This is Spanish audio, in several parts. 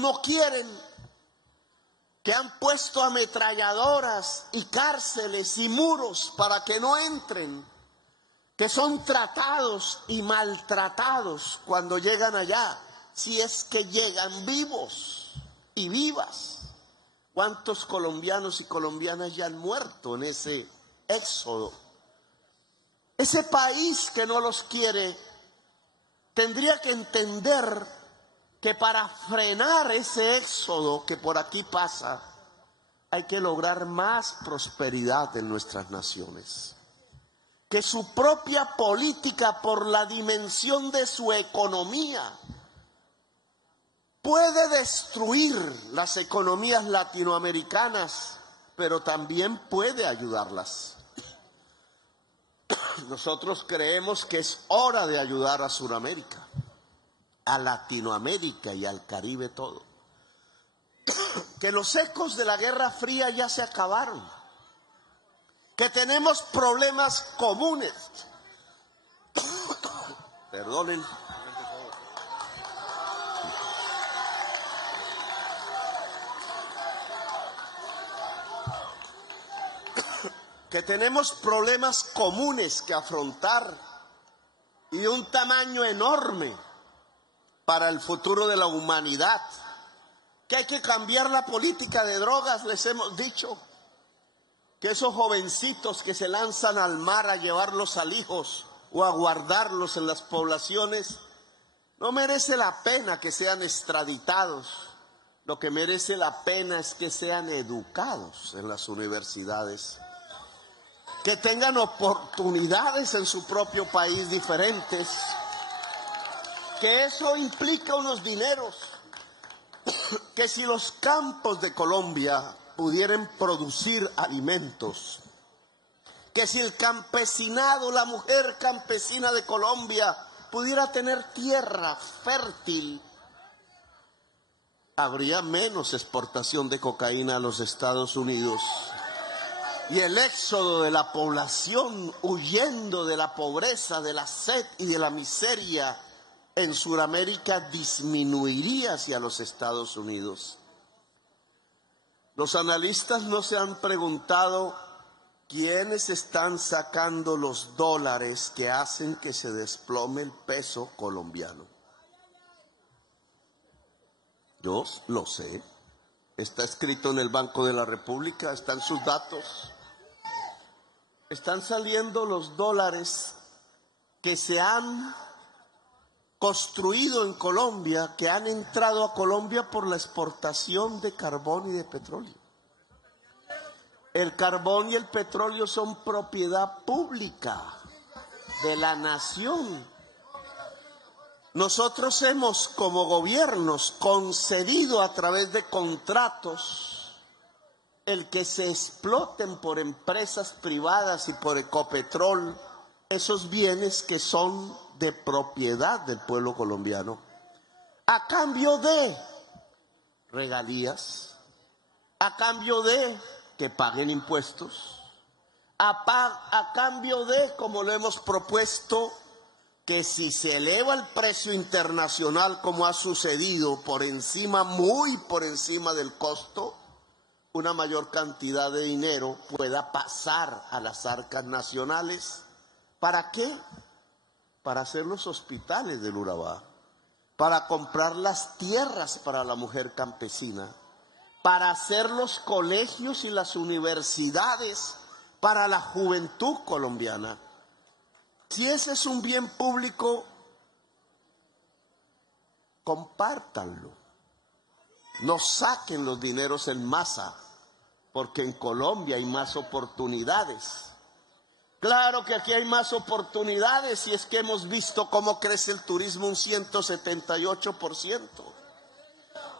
no quieren, que han puesto ametralladoras y cárceles y muros para que no entren, que son tratados y maltratados cuando llegan allá, si es que llegan vivos y vivas. ¿Cuántos colombianos y colombianas ya han muerto en ese éxodo? Ese país que no los quiere tendría que entender que para frenar ese éxodo que por aquí pasa, hay que lograr más prosperidad en nuestras naciones. Que su propia política, por la dimensión de su economía, puede destruir las economías latinoamericanas, pero también puede ayudarlas. Nosotros creemos que es hora de ayudar a Sudamérica, a Latinoamérica y al Caribe todo. Que los ecos de la Guerra Fría ya se acabaron. Que tenemos problemas comunes. Perdonen. Que tenemos problemas comunes que afrontar y un tamaño enorme para el futuro de la humanidad. Que hay que cambiar la política de drogas, les hemos dicho. Que esos jovencitos que se lanzan al mar a llevarlos al hijos o a guardarlos en las poblaciones, no merece la pena que sean extraditados. Lo que merece la pena es que sean educados en las universidades, que tengan oportunidades en su propio país diferentes, que eso implica unos dineros, que si los campos de Colombia pudieran producir alimentos, que si el campesinado, la mujer campesina de Colombia pudiera tener tierra fértil, habría menos exportación de cocaína a los Estados Unidos. Y el éxodo de la población huyendo de la pobreza, de la sed y de la miseria en Sudamérica disminuiría hacia los Estados Unidos. Los analistas no se han preguntado quiénes están sacando los dólares que hacen que se desplome el peso colombiano. Yo lo sé. Está escrito en el Banco de la República, están sus datos. Están saliendo los dólares que se han construido en Colombia, que han entrado a Colombia por la exportación de carbón y de petróleo. El carbón y el petróleo son propiedad pública de la nación. Nosotros hemos, como gobiernos, concedido a través de contratos el que se exploten por empresas privadas y por Ecopetrol esos bienes que son de propiedad del pueblo colombiano, a cambio de regalías, a cambio de que paguen impuestos, a cambio de, como lo hemos propuesto, que si se eleva el precio internacional como ha sucedido por encima, muy por encima del costo, una mayor cantidad de dinero pueda pasar a las arcas nacionales. ¿Para qué? Para hacer los hospitales del Urabá, para comprar las tierras para la mujer campesina, para hacer los colegios y las universidades para la juventud colombiana. Si ese es un bien público, compártanlo. No saquen los dineros en masa, porque en Colombia hay más oportunidades. Claro que aquí hay más oportunidades y es que hemos visto cómo crece el turismo un 178%.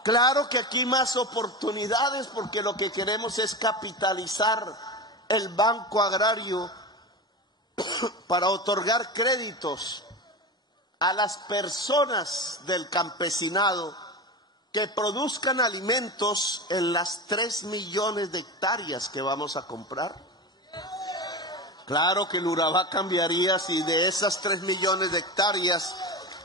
Claro que aquí hay más oportunidades porque lo que queremos es capitalizar el Banco Agrario para otorgar créditos a las personas del campesinado que produzcan alimentos en las 3 millones de hectáreas que vamos a comprar. Claro que el Urabá cambiaría si de esas 3 millones de hectáreas,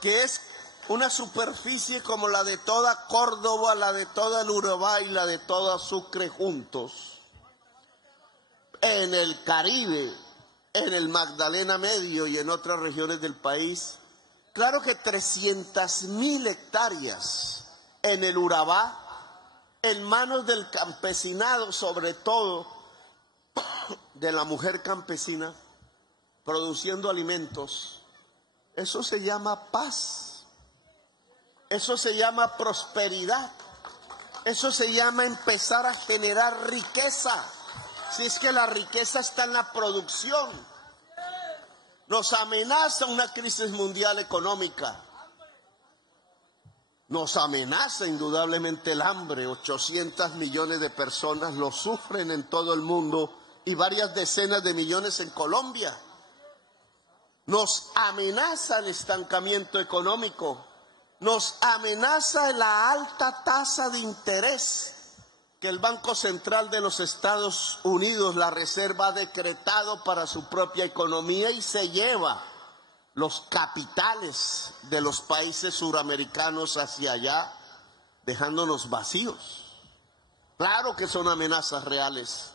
que es una superficie como la de toda Córdoba, la de toda el Urabá y la de toda Sucre juntos, en el Caribe, en el Magdalena Medio y en otras regiones del país. Claro que 300.000 hectáreas en el Urabá, en manos del campesinado, sobre todo de la mujer campesina, produciendo alimentos. Eso se llama paz, eso se llama prosperidad, eso se llama empezar a generar riqueza. Si es que la riqueza está en la producción. Nos amenaza una crisis mundial económica. Nos amenaza indudablemente el hambre. 800 millones de personas lo sufren en todo el mundo y varias decenas de millones en Colombia. Nos amenaza el estancamiento económico. Nos amenaza la alta tasa de interés que el Banco Central de los Estados Unidos, la Reserva, ha decretado para su propia economía y se lleva los capitales de los países suramericanos hacia allá, dejándonos vacíos. Claro que son amenazas reales,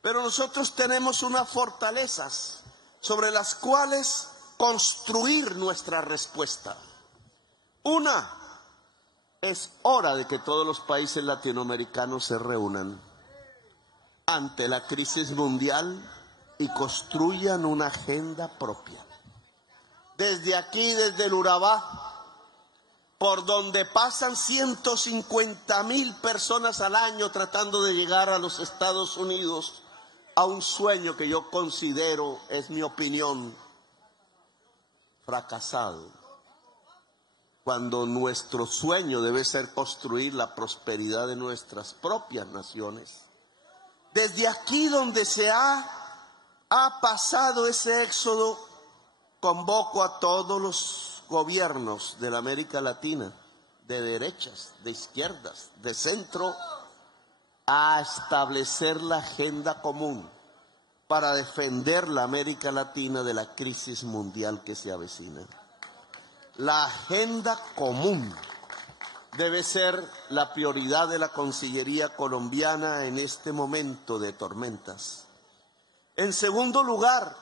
pero nosotros tenemos unas fortalezas sobre las cuales construir nuestra respuesta. Una, es hora de que todos los países latinoamericanos se reúnan ante la crisis mundial y construyan una agenda propia. Desde aquí, desde el Urabá, por donde pasan 150.000 personas al año tratando de llegar a los Estados Unidos, a un sueño que yo considero, es mi opinión, fracasado. Cuando nuestro sueño debe ser construir la prosperidad de nuestras propias naciones. Desde aquí donde se ha pasado ese éxodo, convoco a todos los gobiernos de la América Latina, de derechas, de izquierdas, de centro, a establecer la agenda común para defender la América Latina de la crisis mundial que se avecina. La agenda común debe ser la prioridad de la Cancillería colombiana en este momento de tormentas. En segundo lugar,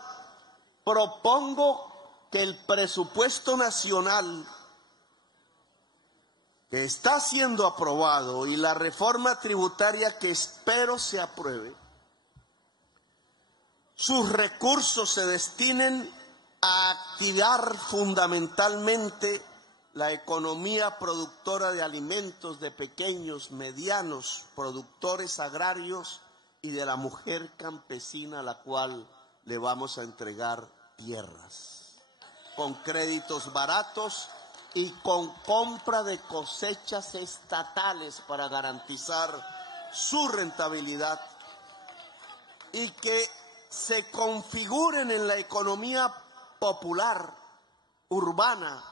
propongo que el presupuesto nacional que está siendo aprobado y la reforma tributaria que espero se apruebe, sus recursos se destinen a activar fundamentalmente la economía productora de alimentos de pequeños, medianos productores agrarios y de la mujer campesina a la cual le vamos a entregar tierras, con créditos baratos y con compra de cosechas estatales para garantizar su rentabilidad y que se configuren en la economía popular, urbana,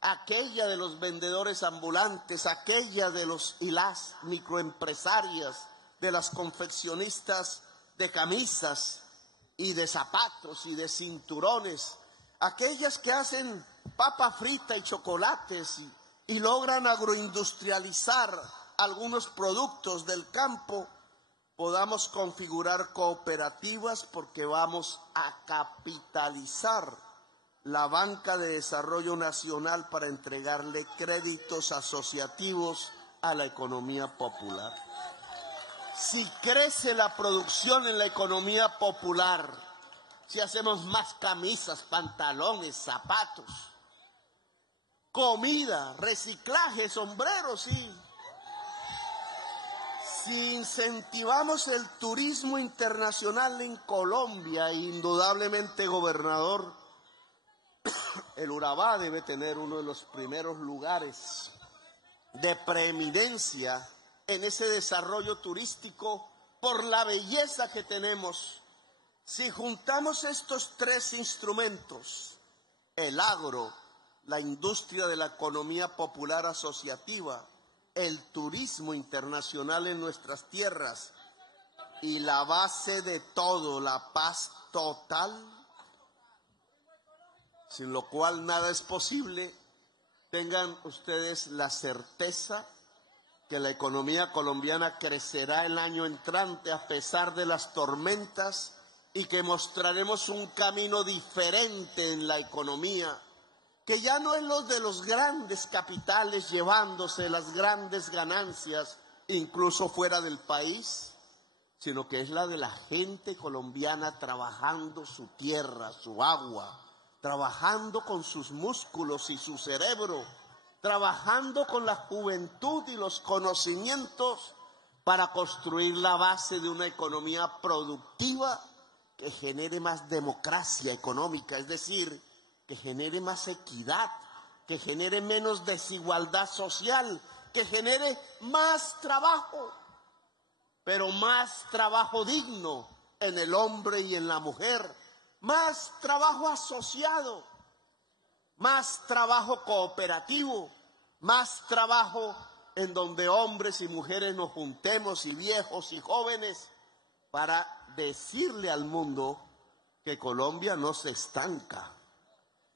aquella de los vendedores ambulantes, aquella de los y las microempresarias, de las confeccionistas de camisas y de zapatos y de cinturones, aquellas que hacen papa frita y chocolates y logran agroindustrializar algunos productos del campo, podamos configurar cooperativas porque vamos a capitalizar la banca de desarrollo nacional para entregarle créditos asociativos a la economía popular. Si crece la producción en la economía popular, si hacemos más camisas, pantalones, zapatos, comida, reciclaje, sombreros, sí. Si incentivamos el turismo internacional en Colombia, indudablemente, gobernador, el Urabá debe tener uno de los primeros lugares de preeminencia en ese desarrollo turístico por la belleza que tenemos. Si juntamos estos tres instrumentos, el agro, la industria de la economía popular asociativa, el turismo internacional en nuestras tierras y la base de todo, la paz total, sin lo cual nada es posible, tengan ustedes la certeza que la economía colombiana crecerá el año entrante a pesar de las tormentas y que mostraremos un camino diferente en la economía, que ya no es los de los grandes capitales llevándose las grandes ganancias, incluso fuera del país, sino que es la de la gente colombiana trabajando su tierra, su agua, trabajando con sus músculos y su cerebro, trabajando con la juventud y los conocimientos para construir la base de una economía productiva que genere más democracia económica, es decir, que genere más equidad, que genere menos desigualdad social, que genere más trabajo, pero más trabajo digno en el hombre y en la mujer, más trabajo asociado, más trabajo cooperativo, más trabajo en donde hombres y mujeres nos juntemos y viejos y jóvenes para decirle al mundo que Colombia no se estanca,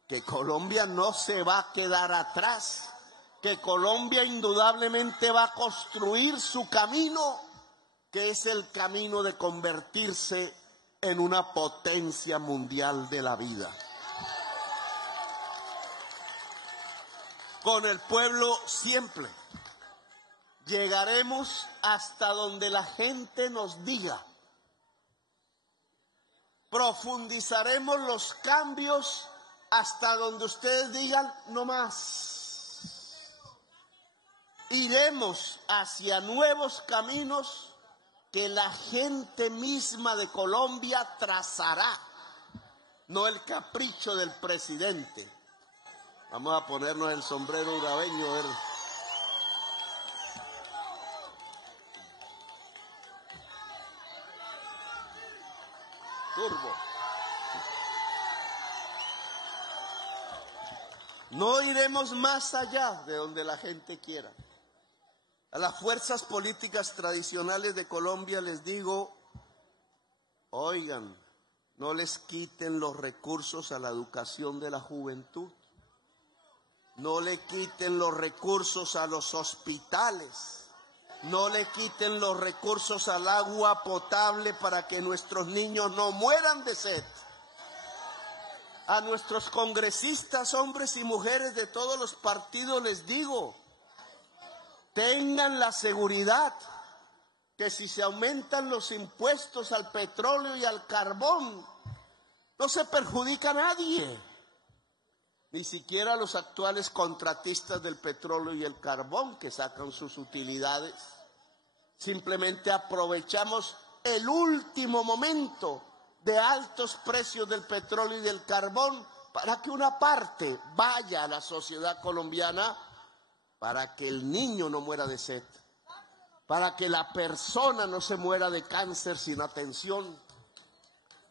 que Colombia no se va a quedar atrás, que Colombia indudablemente va a construir su camino, que es el camino de convertirse en una potencia mundial de la vida. Con el pueblo siempre llegaremos hasta donde la gente nos diga. Profundizaremos los cambios hasta donde ustedes digan no más. Iremos hacia nuevos caminos que la gente misma de Colombia trazará, no el capricho del presidente. Vamos a ponernos el sombrero urabeño, ¿verdad? Turbo. No iremos más allá de donde la gente quiera. A las fuerzas políticas tradicionales de Colombia les digo, oigan, no les quiten los recursos a la educación de la juventud. No le quiten los recursos a los hospitales. No le quiten los recursos al agua potable para que nuestros niños no mueran de sed. A nuestros congresistas, hombres y mujeres de todos los partidos, les digo, tengan la seguridad que si se aumentan los impuestos al petróleo y al carbón, no se perjudica a nadie. Ni siquiera los actuales contratistas del petróleo y el carbón que sacan sus utilidades. Simplemente aprovechamos el último momento de altos precios del petróleo y del carbón para que una parte vaya a la sociedad colombiana, para que el niño no muera de sed, para que la persona no se muera de cáncer sin atención,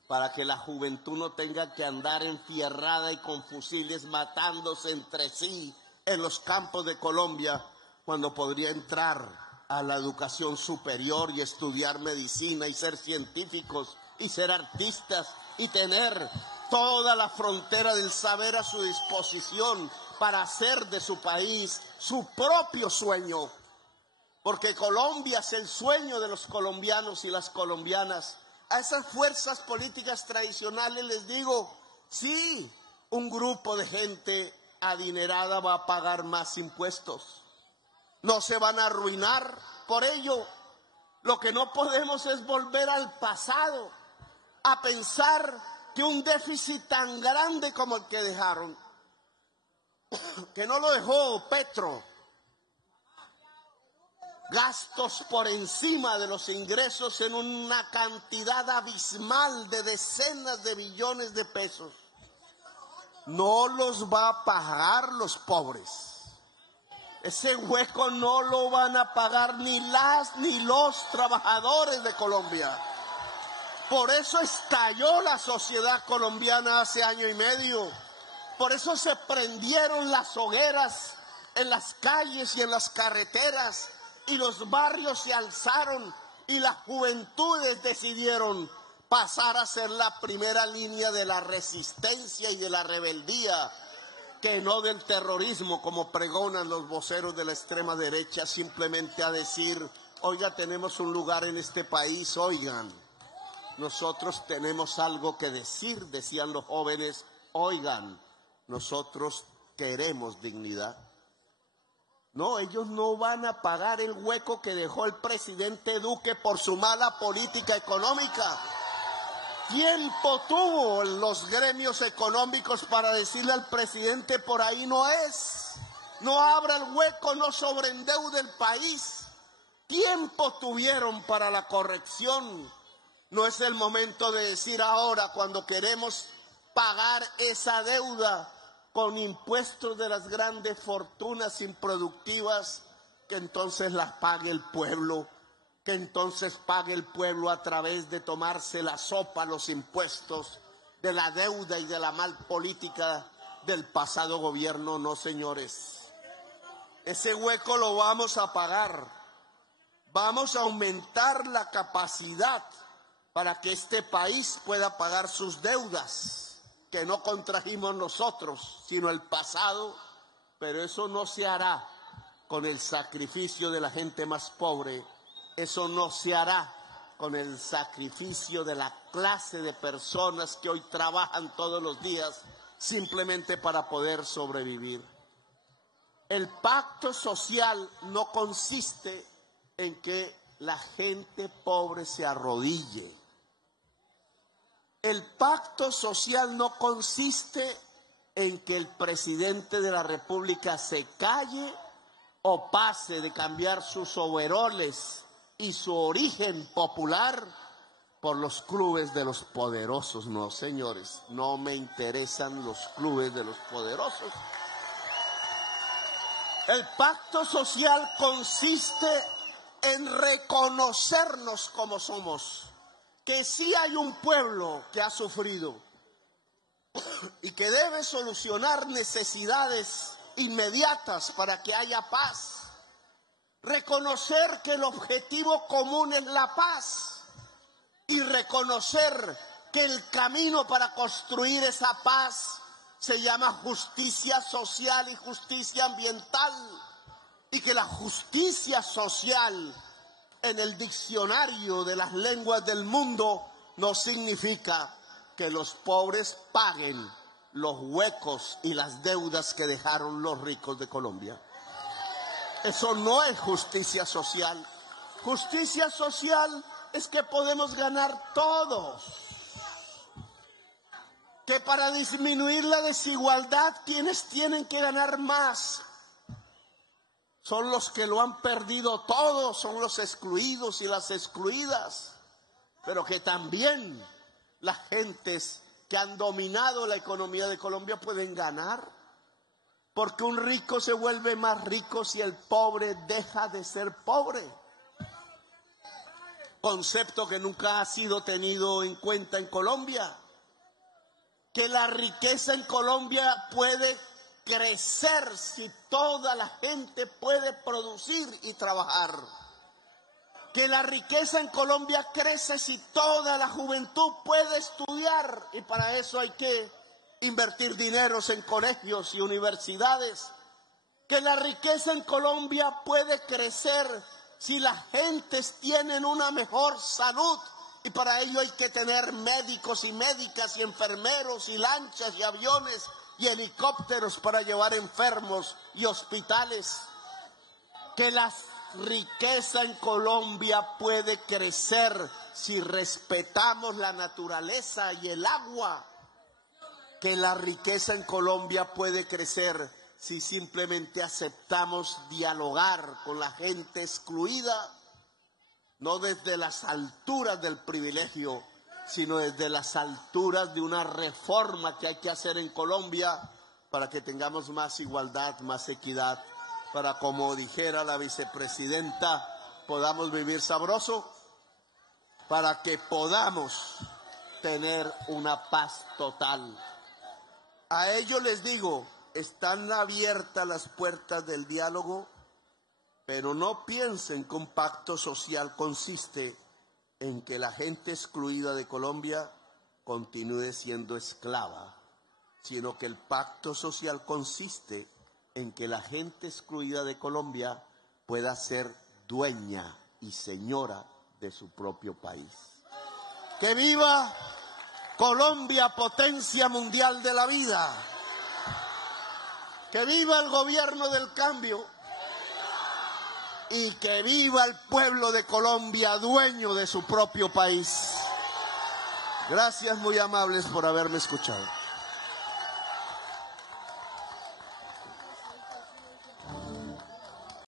para que la juventud no tenga que andar enfierrada y con fusiles matándose entre sí en los campos de Colombia, cuando podría entrar a la educación superior y estudiar medicina y ser científicos y ser artistas y tener toda la frontera del saber a su disposición para hacer de su país su propio sueño. Porque Colombia es el sueño de los colombianos y las colombianas. A esas fuerzas políticas tradicionales les digo, sí, un grupo de gente adinerada va a pagar más impuestos. No se van a arruinar por ello. Lo que no podemos es volver al pasado, a pensar que un déficit tan grande como el que dejaron, que no lo dejó Petro, gastos por encima de los ingresos en una cantidad abismal de decenas de billones de pesos, no los va a pagar los pobres. Ese hueco no lo van a pagar ni las ni los trabajadores de Colombia. Por eso estalló la sociedad colombiana hace año y medio. Por eso se prendieron las hogueras en las calles y en las carreteras, y los barrios se alzaron y las juventudes decidieron pasar a ser la primera línea de la resistencia y de la rebeldía. que no del terrorismo, como pregonan los voceros de la extrema derecha, simplemente a decir, oiga, tenemos un lugar en este país, oigan, nosotros tenemos algo que decir, decían los jóvenes, oigan, nosotros queremos dignidad. No, ellos no van a pagar el hueco que dejó el presidente Duque por su mala política económica. Tiempo tuvo los gremios económicos para decirle al presidente, por ahí no es, no abra el hueco, no sobreendeude el país. Tiempo tuvieron para la corrección. No es el momento de decir ahora, cuando queremos pagar esa deuda con impuestos de las grandes fortunas improductivas, que entonces las pague el pueblo, que entonces pague el pueblo a través de tomarse la sopa los impuestos de la deuda y de la mal política del pasado gobierno. No, señores, ese hueco lo vamos a pagar. Vamos a aumentar la capacidad para que este país pueda pagar sus deudas, que no contrajimos nosotros, sino el pasado, pero eso no se hará con el sacrificio de la gente más pobre, eso no se hará con el sacrificio de la clase de personas que hoy trabajan todos los días simplemente para poder sobrevivir. El pacto social no consiste en que la gente pobre se arrodille. El pacto social no consiste en que el presidente de la República se calle o pase de cambiar sus overoles y su origen popular por los clubes de los poderosos. No, señores, no me interesan los clubes de los poderosos. El pacto social consiste en reconocernos como somos, que sí hay un pueblo que ha sufrido y que debe solucionar necesidades inmediatas para que haya paz. Reconocer que el objetivo común es la paz y reconocer que el camino para construir esa paz se llama justicia social y justicia ambiental, y que la justicia social en el diccionario de las lenguas del mundo no significa que los pobres paguen los huecos y las deudas que dejaron los ricos de Colombia. Eso no es justicia social. Justicia social es que podemos ganar todos, que para disminuir la desigualdad, quienes tienen que ganar más son los que lo han perdido todo, son los excluidos y las excluidas, pero que también las gentes que han dominado la economía de Colombia pueden ganar, porque un rico se vuelve más rico si el pobre deja de ser pobre. Concepto que nunca ha sido tenido en cuenta en Colombia, que la riqueza en Colombia puede crecer si toda la gente puede producir y trabajar. Que la riqueza en Colombia crece si toda la juventud puede estudiar, y para eso hay que invertir dineros en colegios y universidades. Que la riqueza en Colombia puede crecer si las gentes tienen una mejor salud, y para ello hay que tener médicos y médicas y enfermeros y lanchas y aviones y helicópteros para llevar enfermos y hospitales. Que la riqueza en Colombia puede crecer si respetamos la naturaleza y el agua. Que la riqueza en Colombia puede crecer si simplemente aceptamos dialogar con la gente excluida, no desde las alturas del privilegio, sino desde las alturas de una reforma que hay que hacer en Colombia para que tengamos más igualdad, más equidad, para, como dijera la vicepresidenta, podamos vivir sabroso, para que podamos tener una paz total. A ellos les digo, están abiertas las puertas del diálogo, pero no piensen que un pacto social consiste en que la gente excluida de Colombia continúe siendo esclava. sino que el pacto social consiste en que la gente excluida de Colombia pueda ser dueña y señora de su propio país. ¡Que viva Colombia, potencia mundial de la vida! ¡Que viva el gobierno del cambio! Y que viva el pueblo de Colombia, dueño de su propio país. Gracias, muy amables, por haberme escuchado.